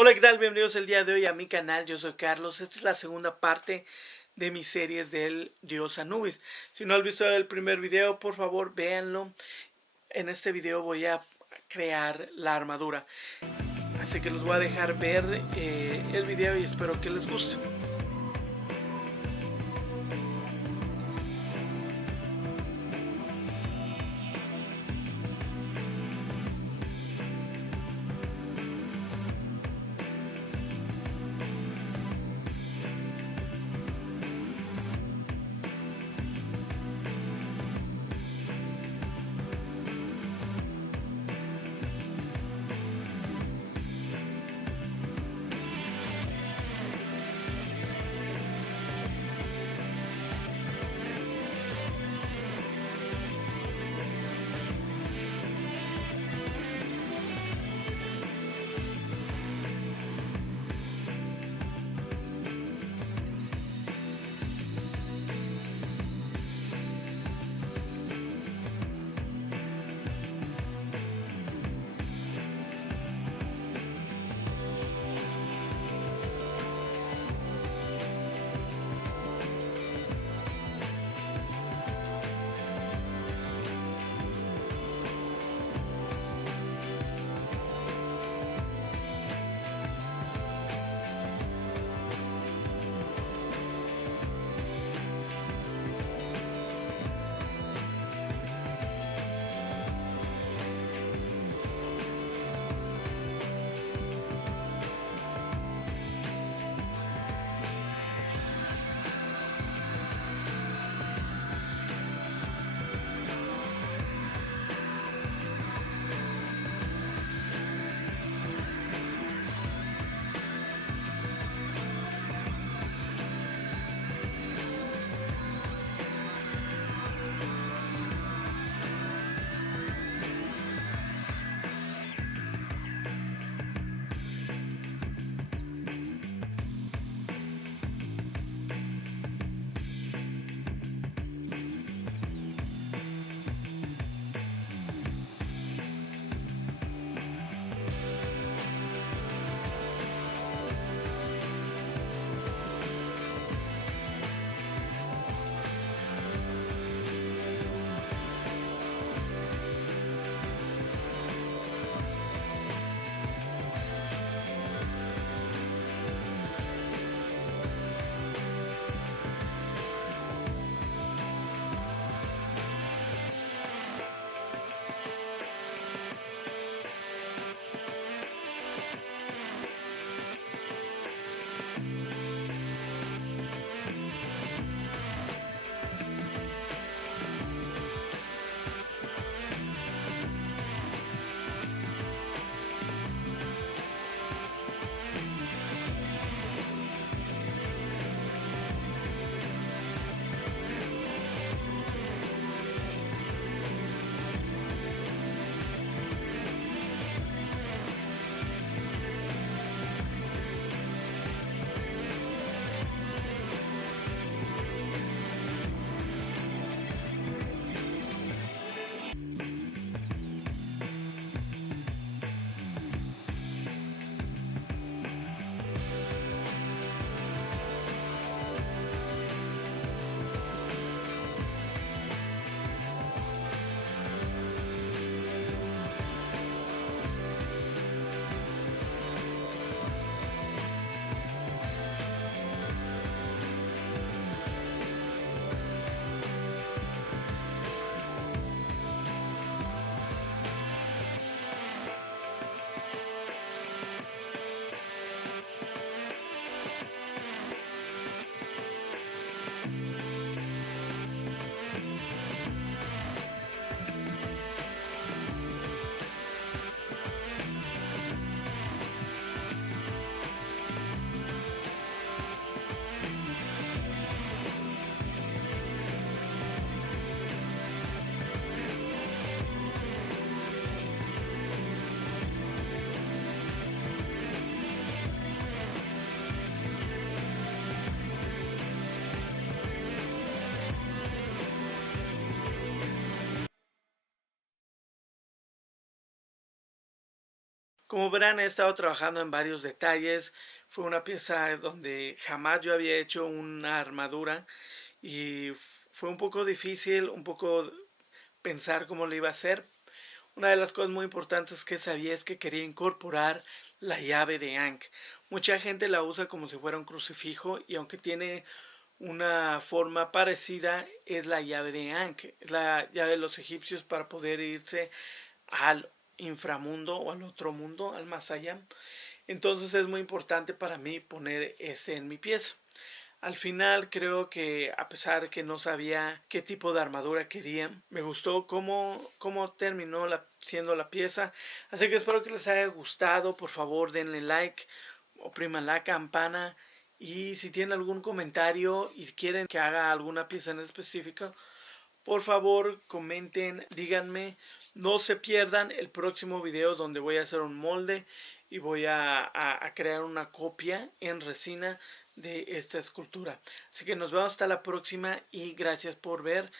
Hola, ¿qué tal? Bienvenidos el día de hoy a mi canal. Yo soy Carlos. Esta es la segunda parte de mis series del dios Anubis. Si no has visto el primer video, por favor véanlo. En este video voy a crear la armadura. Así que los voy a dejar ver el video y espero que les guste. Como verán, he estado trabajando en varios detalles. Fue una pieza donde jamás yo había hecho una armadura y fue un poco difícil, un poco pensar cómo lo iba a hacer. Una de las cosas muy importantes que sabía es que quería incorporar la llave de Ankh. Mucha gente la usa como si fuera un crucifijo y aunque tiene una forma parecida, es la llave de Ankh, es la llave de los egipcios para poder irse al inframundo o al otro mundo, al más allá. Entonces es muy importante para mí poner este en mi pieza. Al final creo que a pesar de que no sabía qué tipo de armadura quería, me gustó cómo terminó siendo la pieza. Así que espero que les haya gustado. Por favor denle like, opriman la campana y si tienen algún comentario y quieren que haga alguna pieza en específico, por favor comenten, díganme. No se pierdan el próximo video donde voy a hacer un molde y voy a crear una copia en resina de esta escultura. Así que nos vemos hasta la próxima y gracias por ver.